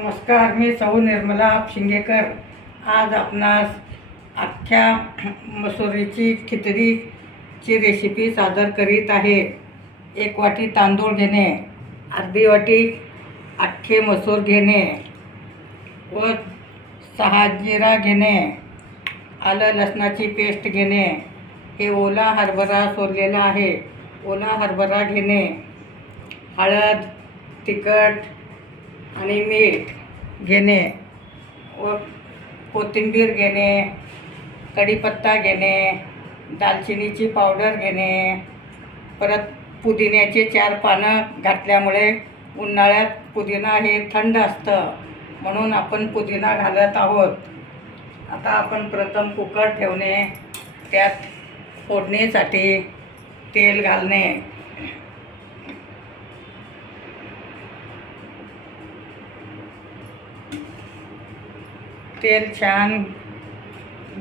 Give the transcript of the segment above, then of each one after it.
नमस्कार, मी सौ निर्मला शिंगेकर. आज आपणास अख्ख्या मसुरीची खिचडीची रेसिपी सादर करीत आहे. 1 वाटी तांदूळ घेणे, अर्धी वाटी अख्खे मसूर घेणे व 6 जिरा घेणे, आलं लसणाची पेस्ट घेणे. हे ओला हरभरा सोललेला आहे. ओला हरभरा घेणे, हळद, तिखट आणि मीठ घेणे व कोथिंबीर घेणे, कढीपत्ता घेणे, दालचिनीची पावडर घेणे. परत पुदिन्याचे 4 पानं घातल्यामुळे उन्हाळ्यात पुदिना हे थंड असतं, म्हणून आपण पुदिना घालत आहोत. आता आपण प्रथम कुकर ठेवणे, त्यात फोडणीसाठी तेल घालणे. तेल छान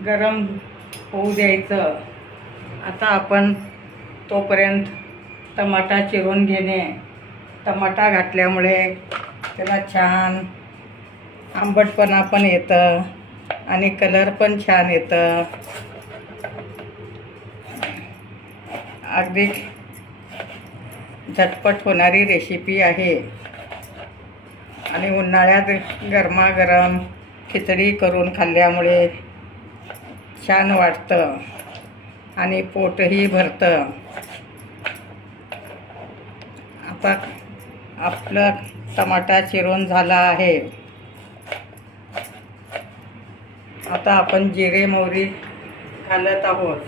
गरम होऊ द्यायचं. आता आपण तोपर्यंत टमाटा चिरून घेणे. टमाटा घातल्यामुळे त्याला छान आंबटपणा पण येतं आणि कलर पण छान येतं. अगदी झटपट होणारी रेसिपी आहे आणि उन्हाळ्यात गरमागरम खिचडी करून खाल्ल्यामुळे छान वाटतं आणि पोटही भरतं. आता आपला टमाटा चिरून झाला आहे. आता आपण जिरे मोहरी घालत आहोत.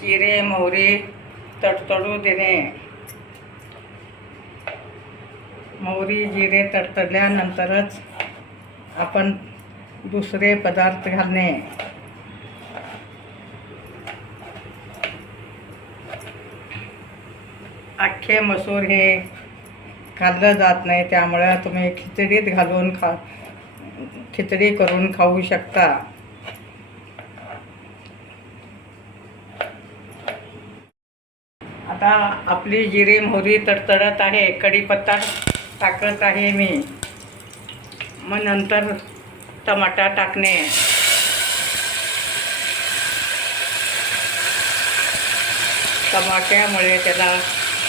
जिरे मोहरी तडतडू देणे. मोहरी जिरे तडतडल्यानंतरच आपण दुसरे पदार्थ घालणे. अख्खे मसूर हे खाल्लं जात नाही, त्यामुळे तुम्ही खिचडीत घालून खिचडी करून खाऊ शकता. आता आपली जिरे मोहरी तडतडत आहे. कढीपत्ता टाकत आहे मी. मग नंतर टमाटा टाकणे. टमाट्यामुळे त्याला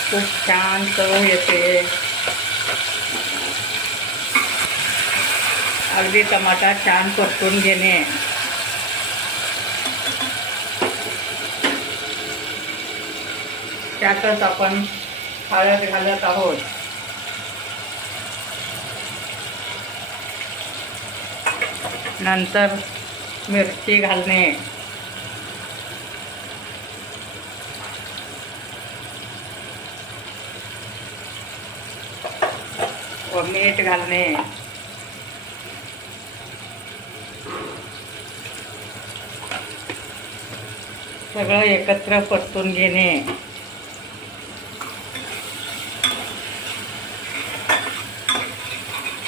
खूप छान चव येते. अगदी टमाटा छान परतून घेणे. त्यातच आपण हळद घालत आहोत. नंतर मिरची घालणे. व मीठ घालणे. सगळं एकत्र परतून घेणे.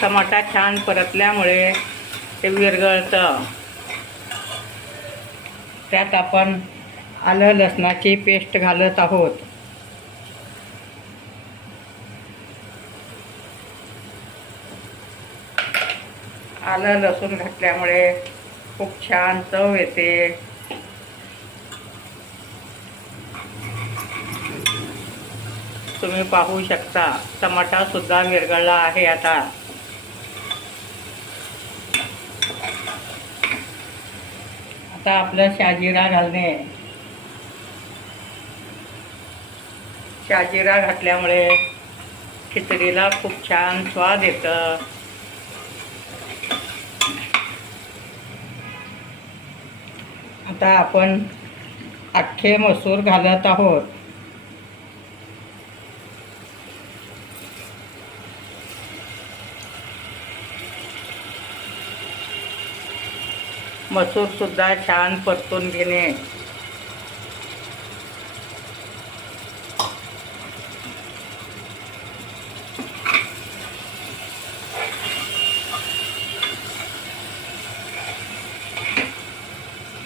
टमाटा छान परतल्यामुळे ते विरघळतं. त्यात आपण आलं लसणाची पेस्ट घालत आहोत. आलं लसूण घातल्यामुळे खूप छान चव येते. तुम्ही पाहू शकता टमाटा सुद्धा विरघळला आहे. आता आपलं शाजिरा घालणे. शाजिरा घातल्यामुळे खिचडीला खूप छान स्वाद येतं. आता आपण अख्खे मसूर घालत आहोत. मसूर सुद्धा छान परतून घेणे.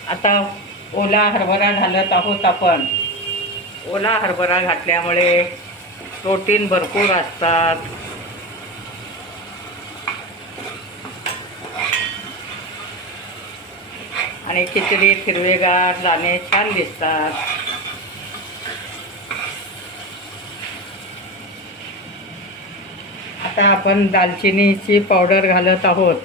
आता ओला हरभरा घालत आहोत आपण. ओला हरभरा घातल्यामुळे प्रोटीन भरपूर असतात आणि खिचडीत हिरवेगार दाणे छान दिसतात. आता आपण दालचिनीची पावडर घालत आहोत.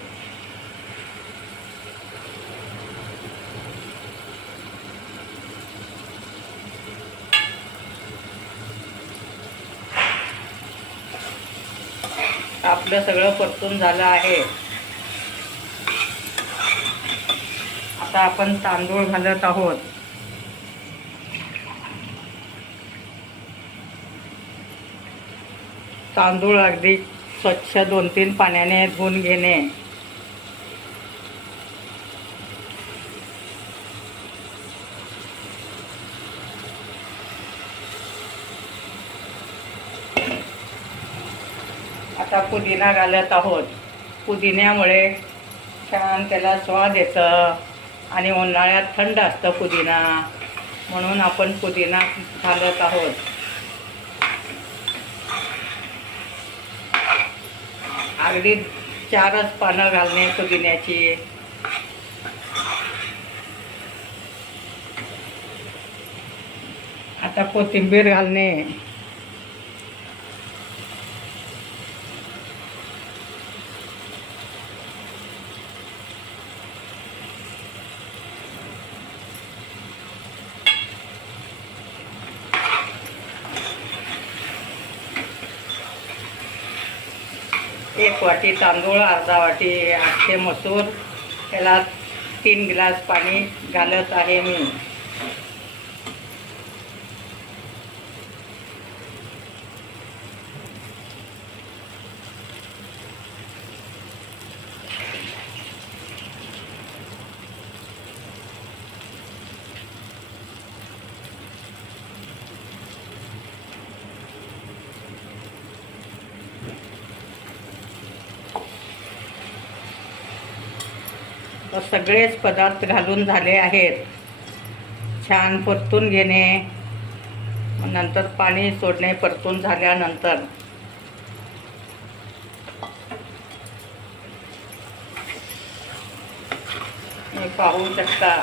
आपलं सगळं परतून झालं आहे. आता आपण तांदूळ घालत आहोत. तांदूळ अगदी स्वच्छ 2-3 पाण्याने धुवून घेणे. आता पुदिना घालत आहोत. पुदिन्यामुळे छान त्याला स्वाद येतं आणि उन्हाळ्यात थंड असतं पुदिना, म्हणून आपण पुदिना घालत आहोत. अगदी 4च पानं घालणे पुदिन्याची. आता कोथिंबीर घालणे. एक वाटी तांदूळ, अर्धा वाटी अख्खे मसूर, त्याला 3 ग्लास पाणी घालत आहे मी. तर सगळेच पदार्थ घालून झाले आहेत. छान परतून घेणे, नंतर पाणी सोडणे. परतून झाल्यानंतर हे पाहू शकता,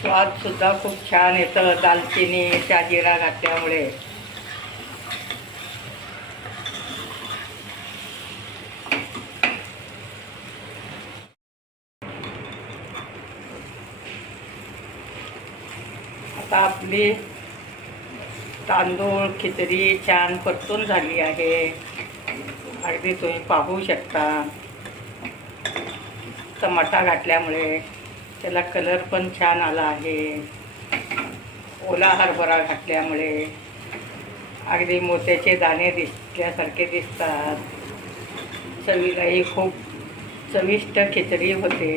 स्वाद सुद्धा खूप छान येतं दालचिनी शाजिरा घातल्यामुळे. आता आपली तांदूळ खिचडी छान परतून झाली आहे. अगदी तुम्ही पाहू शकता. टमाटा घातल्यामुळे त्याला कलर पण छान आला आहे. ओला हरभरा घातल्यामुळे अगदी मोत्याचे दाणे दिसल्यासारखे दिसतात. चवीलाही खूप चविष्ट खिचडी होते.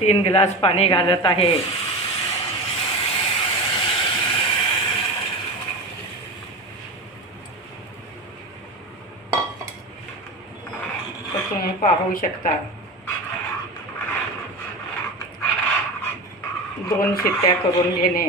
3 ग्लास पाणी घालत आहे. तर तुम्ही पाहू शकता. 2 शिट्ट्या करून घेणे.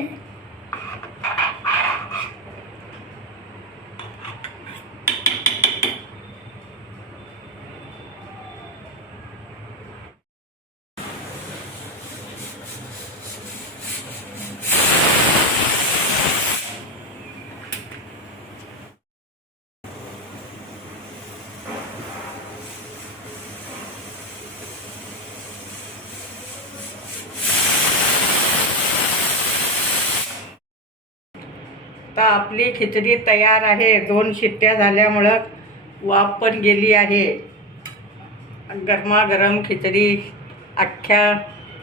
तर आपली खिचडी तयार आहे. 2 शिट्ट्या झाल्यामुळं वाफ पण गेली आहे. गरमागरम खिचडी, अख्ख्या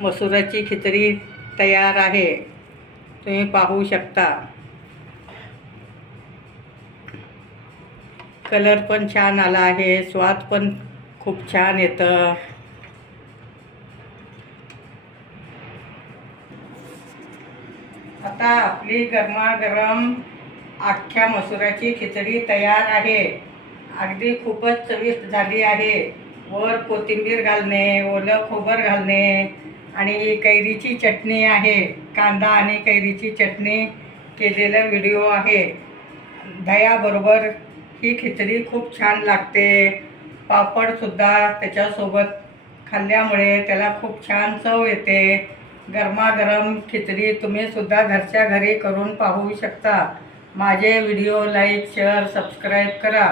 मसुराची खिचडी तयार आहे. तुम्ही पाहू शकता. कलर पण छान आला आहे. स्वाद पण खूप छान येतं. आता आपली गरमागरम अख्ख्या मसुराची खिचडी तयार आहे. अगदी खूपच चविष्ट झाली आहे. वर कोथिंबीर घालणे, ओलं खोबर घालणे आणि कैरीची चटणी आहे, कांदा आणि कैरीची चटणी केलेला व्हिडिओ आहे. दह्याबरोबर ही खिचडी खूप छान लागते. पापडसुद्धा त्याच्यासोबत खाल्ल्यामुळे त्याला खूप छान चव येते. गरमागरम खिचडी तुम्हीसुद्धा घरच्या घरी करून पाहू शकता. माझे व्हिडिओ लाईक, शेअर, सबस्क्राईब करा.